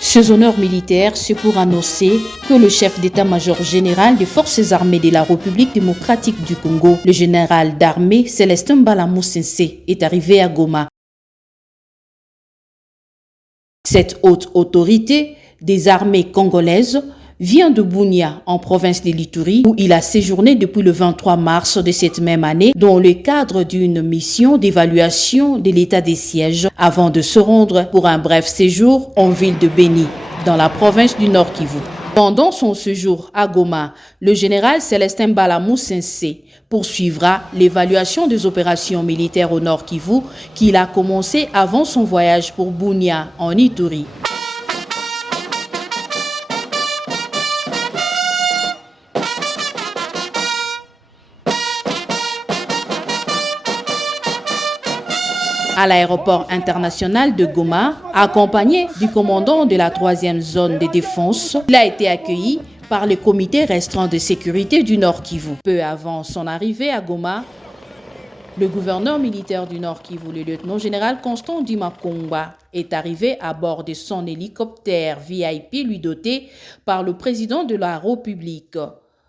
Ces honneurs militaires, c'est pour annoncer que le chef d'état-major général des forces armées de la République démocratique du Congo, le général d'armée Célestin Mbalamou Sensé, est arrivé à Goma. Cette haute autorité des armées congolaises vient de Bunia, en province de l'Ituri, où il a séjourné depuis le 23 mars de cette même année dans le cadre d'une mission d'évaluation de l'état des sièges avant de se rendre pour un bref séjour en ville de Beni, dans la province du Nord Kivu. Pendant son séjour à Goma, le général Célestin Mbalamou Sensé poursuivra l'évaluation des opérations militaires au Nord Kivu qu'il a commencé avant son voyage pour Bunia, en Ituri. À l'aéroport international de Goma, accompagné du commandant de la 3e zone de défense, il a été accueilli par le comité restreint de sécurité du Nord Kivu. Peu avant son arrivée à Goma, le gouverneur militaire du Nord Kivu, le lieutenant-général Constant Dimakongwa, est arrivé à bord de son hélicoptère VIP lui doté par le président de la République,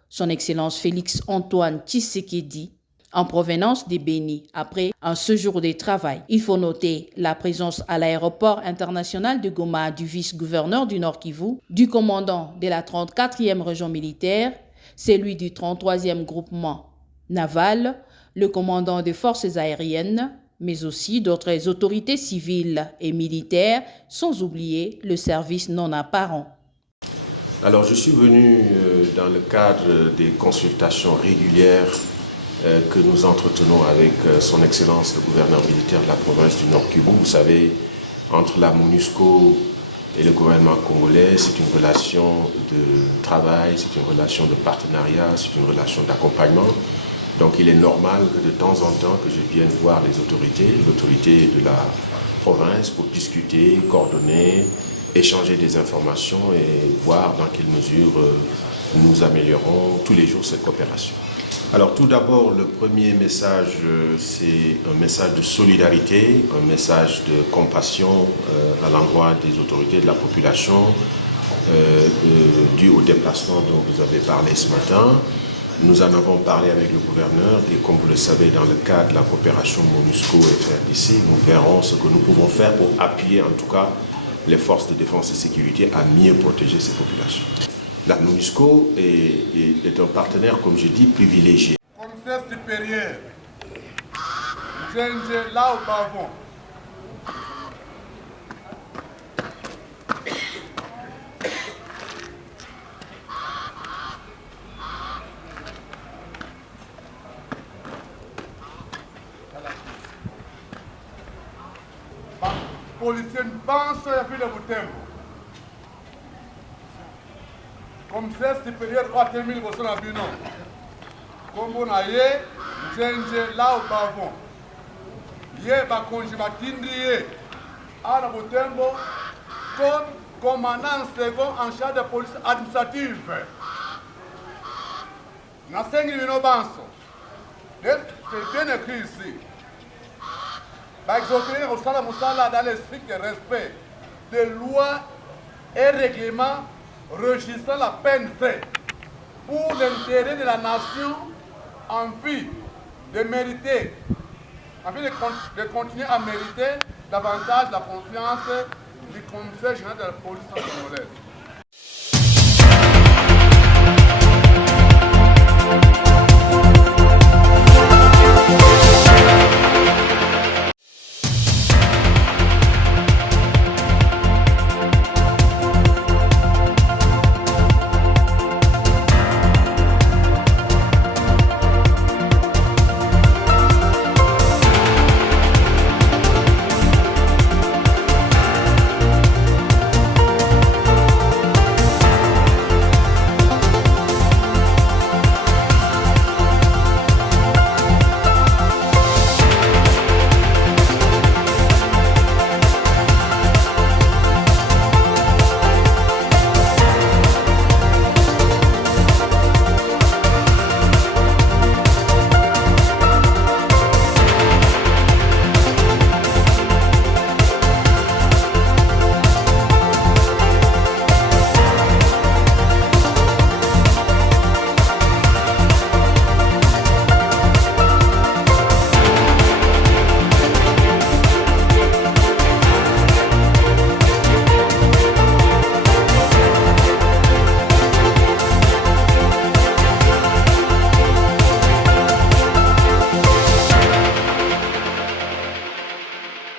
son Excellence Félix Antoine Tshisekedi, en provenance de Beni, après un séjour de travail. Il faut noter la présence à l'aéroport international de Goma du vice-gouverneur du Nord Kivu, du commandant de la 34e région militaire, celui du 33e groupement naval, le commandant des forces aériennes, mais aussi d'autres autorités civiles et militaires, sans oublier le service non apparent. Alors, je suis venu dans le cadre des consultations régulières que nous entretenons avec son Excellence le gouverneur militaire de la province du Nord Kivu. Vous savez, entre la MONUSCO et le gouvernement congolais, c'est une relation de travail, c'est une relation de partenariat, c'est une relation d'accompagnement. Donc il est normal que de temps en temps que je vienne voir les autorités, l'autorité de la province pour discuter, coordonner, échanger des informations et voir dans quelle mesure nous améliorons tous les jours cette coopération. Alors tout d'abord, le premier message, c'est un message de solidarité, un message de compassion à l'endroit des autorités de la population dû au déplacement dont vous avez parlé ce matin. Nous en avons parlé avec le gouverneur et comme vous le savez, dans le cadre de la coopération MONUSCO et FRDC, nous verrons ce que nous pouvons faire pour appuyer en tout cas les forces de défense et sécurité à mieux protéger ces populations. La MONUSCO est un partenaire, comme je dis, privilégié. Commissaire supérieur, j'ai là au bavon. Policier pense à la Butembo. Commissaire supérieur à 2000 personnes à Bino. Comme on a j'ai là au bavon. Yé ba konji batindrié à la Butembo comme commandant second en charge de la police administrative. Na 5000 banso. C'est bien écrit ici. Exhorter au Salam Moussala dans le strict respect des lois et règlements régissant la peine faite pour l'intérêt de la nation en vue de mériter, en vue de continuer à mériter davantage la confiance du commissaire général de la police congolaise.